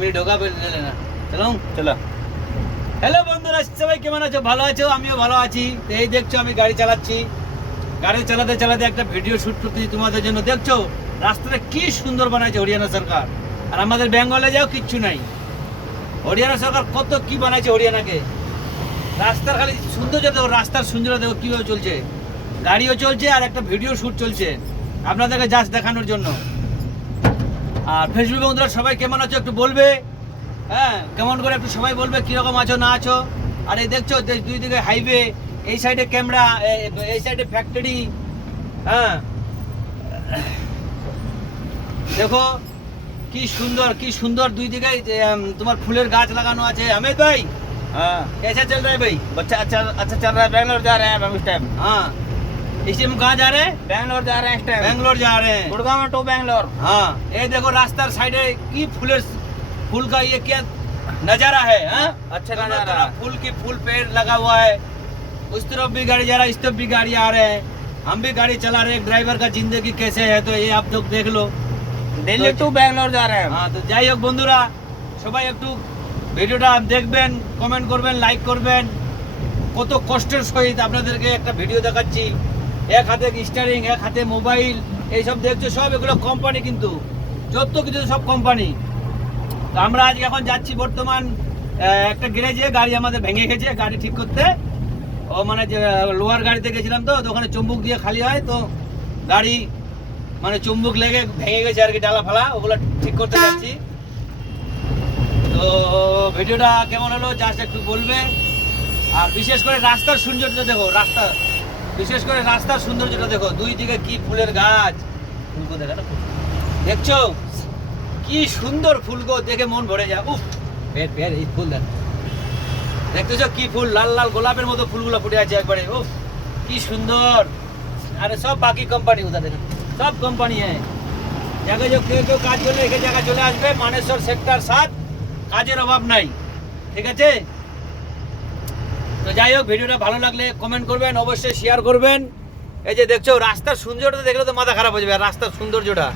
मेरी ढोका पे ले लेना। चलो चलो। হ্যালো বন্ধুরা, সবাই কেমন আছো? ভালো আছো? আমিও ভালো আছি। তো এই দেখছো আমি গাড়ি চালাচ্ছি, গাড়ি চালাতে চালাতে একটা ভিডিও শুট করতেছি তোমাদের জন্য। দেখছো রাস্তাটা কি সুন্দর বানাইছে হরিয়ানা সরকার। আর আমাদের বেঙ্গলে যাও কিচ্ছু নাই। হরিয়ানা সরকার কত কি বানাইছে হরিয়ানাকে। রাস্তার খালি সৌন্দর্য দেখো, রাস্তার সৌন্দর্য দেখো কীভাবে চলছে, গাড়িও চলছে আর একটা ভিডিও শ্যুট চলছে আপনাদেরকে জাস্ট দেখানোর জন্য। আর ফেসবুক বন্ধুরা সবাই কেমন আছো একটু বলবে, হ্যাঁ কেমন করে একটু সবাই বলবে কীরকম আছো না আছো। আর এই দেখছো দুই দিকে হাইওয়ে, এই সাইডে ক্যামেরা, এই সাইডে ফ্যাক্টরি। হ্যাঁ দেখো কি সুন্দর কি সুন্দর, দুই দিকে তোমার ফুলের গাছ লাগানো আছে। अमित भाई हाँ कैसा चल रहा है भाई? बच्चा अच्छा चल रहा है। बैंगलोर जा रहे हैं हम इस टाइम। हाँ इस टाइम कहाँ जा रहे हैं? बैंगलोर जा रहे हैं इस टाइम। बैंगलोर जा रहे हैं, गुड़गांव टू बैंगलोर। हाँ ये देखो रास्तार साइडे की फूल का ये क्या नजारा है। हाँ अच्छा दोनों नजारा। तरफ फूल पेड़ लगा हुआ है। उस तरफ भी गाड़ी जा रहा है, इस तरफ भी गाड़ी आ रहे हैं। हम भी गाड़ी चला रहे हैं। ड्राइवर का जिंदगी कैसे है तो ये आप लोग देख लो। दिल्ली टू बैंगलोर जा रहे हैं। हाँ तो যাই হোক বন্ধুরা সবাই একটু ভিডিওটা দেখবেন, কমেন্ট করবেন, লাইক করবেন। কত কষ্টের সহিত আপনাদেরকে একটা ভিডিও দেখাচ্ছি। এক হাতে স্টিয়ারিং, এক হাতে মোবাইল, এইসব দেখছো সব এগুলো কোম্পানি, কিন্তু যত কিছু সব কোম্পানি। তো আমরা আজকে এখন যাচ্ছি বর্তমান একটা গ্যারেজে। গাড়ি আমাদের ভেঙে গেছে, গাড়ি ঠিক করতে। ও মানে যে লোহার গাড়িতে গেছিলাম তো ওখানে চুম্বক দিয়ে খালি হয়, তো গাড়ি মানে চুম্বক লেগে ভেঙে গেছে আর কি, ডালা ফালা ওগুলো ঠিক করতে যাচ্ছি। তো ভিডিওটা কেমন হলো জাস্ট একটু বলবে। আর বিশেষ করে রাস্তার সৌন্দর্যটা দেখো, বিশেষ করে রাস্তার সৌন্দর্যটা দেখো, দুই দিকে কি ফুলের গাছ, ফুলগো দেখা না, দেখছো কি সুন্দর ফুলগো, দেখে মন ভরে যায়। উফ ফের এই ফুল দেখতেছো কি ফুল, লাল লাল গোলাপের মতো ফুলগুলো ফুটে আছে একবারে। উফ কি সুন্দর। আরে সব বাকি কোম্পানি উধর দেখো, সব কোম্পানি है। জায়গায় কেউ কাজ করলে এখানে জায়গায় চলে আসবে, মানেশ্বর সেক্টর 7, কাজের অভাব নাই। ঠিক আছে, তো যাই হোক ভিডিওটা ভালো লাগলে কমেন্ট করবেন, অবশ্যই শেয়ার করবেন। এই যে দেখছো রাস্তার সৌন্দর্যটা দেখলে তো মাথা খারাপ হয়ে যাবে। আর রাস্তার সৌন্দর্যটা